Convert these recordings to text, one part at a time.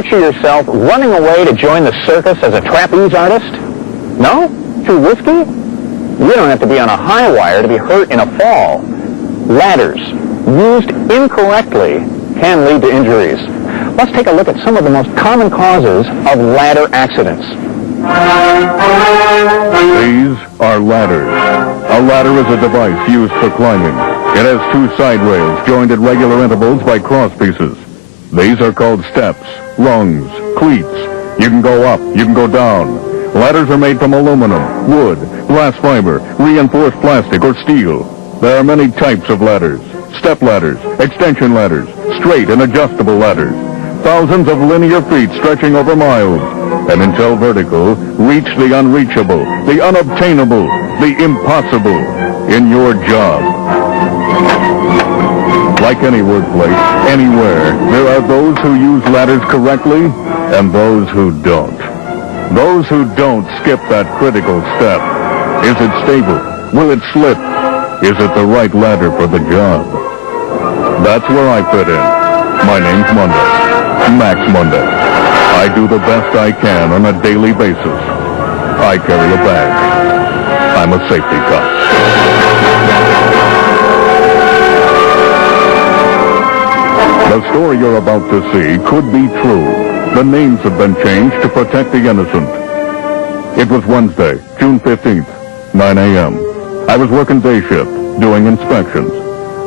picture yourself running away to join the circus as a trapeze artist? No? Too risky? You don't have to be on a high wire to be hurt in a fall. Ladders, used incorrectly, can lead to injuries. Let's take a look at some of the most common causes of ladder accidents. These are ladders. A ladder is a device used for climbing. It has two side rails joined at regular intervals by cross pieces. These are called steps, rungs, cleats. You can go up, you can go down. Ladders are made from aluminum, wood, glass fiber, reinforced plastic, or steel. There are many types of ladders. Step ladders, extension ladders, straight and adjustable ladders. Thousands of linear feet stretching over miles. And until vertical, reach the unreachable, the unobtainable, the impossible in your job. Like any workplace, anywhere, there are those who use ladders correctly and those who don't. Those who don't skip that critical step. Is it stable? Will it slip? Is it the right ladder for the job? That's where I fit in. My name's Monday. Max Monday. I do the best I can on a daily basis. I carry a bag. I'm a safety cop. The story you're about to see could be true. The names have been changed to protect the innocent. It was Wednesday, June 15th, 9 a.m. I was working day shift, doing inspections.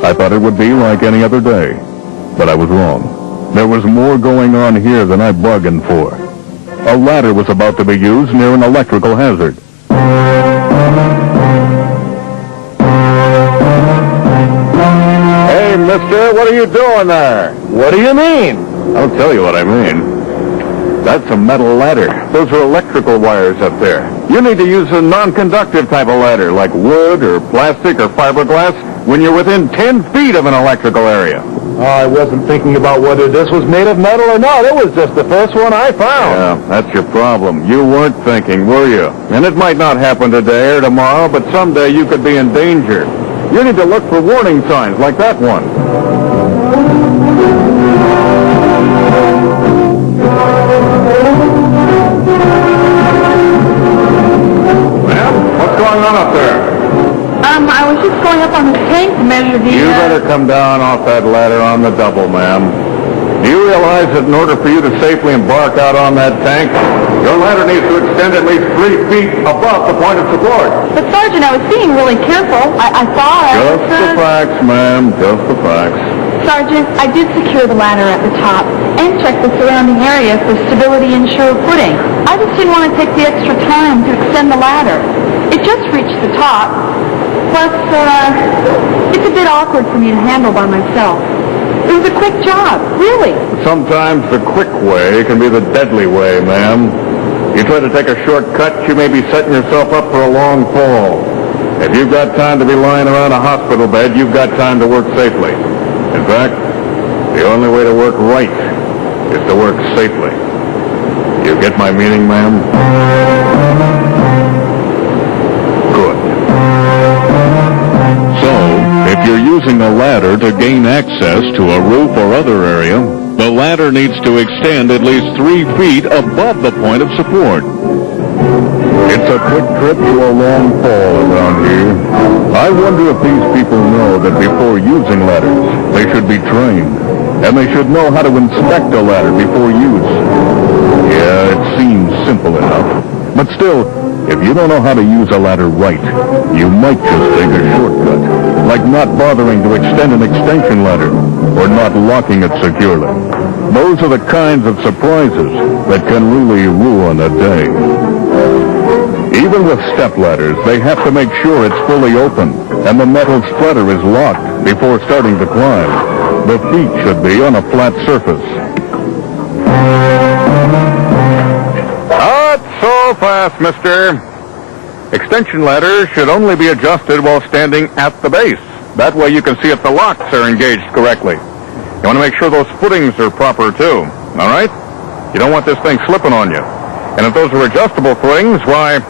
I thought it would be like any other day, but I was wrong. There was more going on here than I bargained for. A ladder was about to be used near an electrical hazard. Hey, mister, what are you doing there? What do you mean? I'll tell you what I mean. That's a metal ladder. Those are electrical wires up there. You need to use a non-conductive type of ladder, like wood or plastic or fiberglass, when you're within 10 feet of an electrical area. I wasn't thinking about whether this was made of metal or not. It was just the first one I found. Yeah, that's your problem. You weren't thinking, were you? And it might not happen today or tomorrow, but someday you could be in danger. You need to look for warning signs like that one. What's going on up there? I was just going up on the tank to measure the... You better come down off that ladder on the double, ma'am. Do you realize that in order for you to safely embark out on that tank, your ladder needs to extend at least 3 feet above the point of support? But, Sergeant, I was being really careful. I thought... Just the facts, ma'am. Just the facts. Sergeant, I did secure the ladder at the top and check the surrounding area for stability and sure footing. I just didn't want to take the extra time to extend the ladder. It just reached the top. Plus, it's a bit awkward for me to handle by myself. It was a quick job, really. Sometimes the quick way can be the deadly way, ma'am. You try to take a shortcut, you may be setting yourself up for a long fall. If you've got time to be lying around a hospital bed, you've got time to work safely. In fact, the only way to work right is to work safely. You get my meaning, ma'am? Good. So, if you're using a ladder to gain access to a roof or other area, the ladder needs to extend at least 3 feet above the point of support. It's a quick trip to a long fall around here. I wonder if these people know that before using ladders, they should be trained. And they should know how to inspect a ladder before use. Yeah, it seems simple enough. But still, if you don't know how to use a ladder right, you might just take a shortcut. Like not bothering to extend an extension ladder, or not locking it securely. Those are the kinds of surprises that can really ruin a day. Even with step ladders, they have to make sure it's fully open and the metal spreader is locked before starting to climb. The feet should be on a flat surface. Not so fast, mister. Extension ladders should only be adjusted while standing at the base. That way you can see if the locks are engaged correctly. You want to make sure those footings are proper, too. All right? You don't want this thing slipping on you. And if those are adjustable footings, why,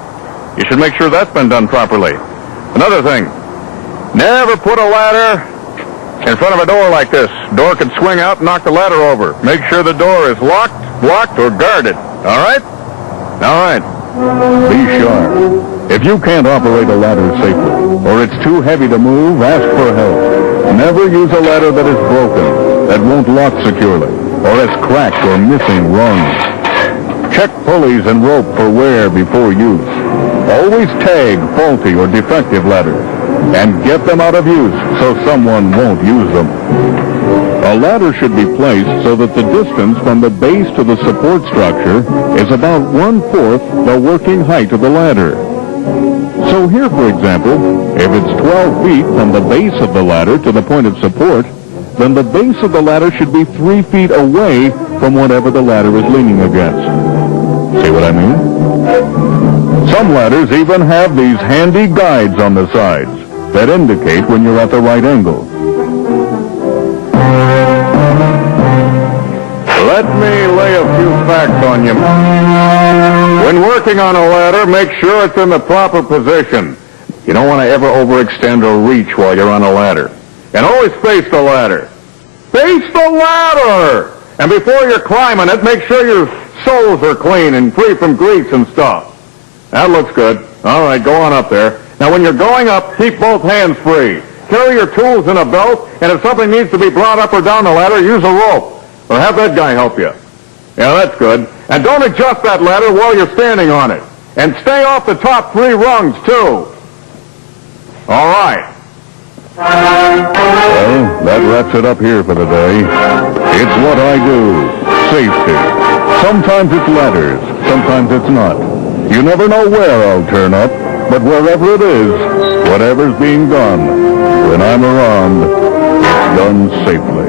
you should make sure that's been done properly. Another thing, never put a ladder in front of a door like this. Door could swing out and knock the ladder over. Make sure the door is locked blocked or guarded. All right? All right. Be sharp. If you can't operate a ladder safely, or it's too heavy to move, ask for help. Never use a ladder that is broken, that won't lock securely, or is cracked or missing rungs. Check pulleys and rope for wear before use. Always tag faulty or defective ladders, and get them out of use so someone won't use them. A ladder should be placed so that the distance from the base to the support structure is about 1/4 the working height of the ladder. So here, for example, if it's 12 feet from the base of the ladder to the point of support, then the base of the ladder should be 3 feet away from whatever the ladder is leaning against. See what I mean? Some ladders even have these handy guides on the sides that indicate when you're at the right angle. Let me lay a few facts on you. When working on a ladder, make sure it's in the proper position. You don't want to ever overextend or reach while you're on a ladder. And always face the ladder. Face the ladder! And before you're climbing it, make sure your soles are clean and free from grease and stuff. That looks good. All right, go on up there. Now, when you're going up, keep both hands free. Carry your tools in a belt, and if something needs to be brought up or down the ladder, use a rope. Or have that guy help you. Yeah, that's good. And don't adjust that ladder while you're standing on it. And stay off the top 3 rungs, too. All right. Well, that wraps it up here for the day. It's what I do. Safety. Sometimes it's ladders. Sometimes it's not. You never know where I'll turn up, but wherever it is, whatever's being done, when I'm around, it's done safely.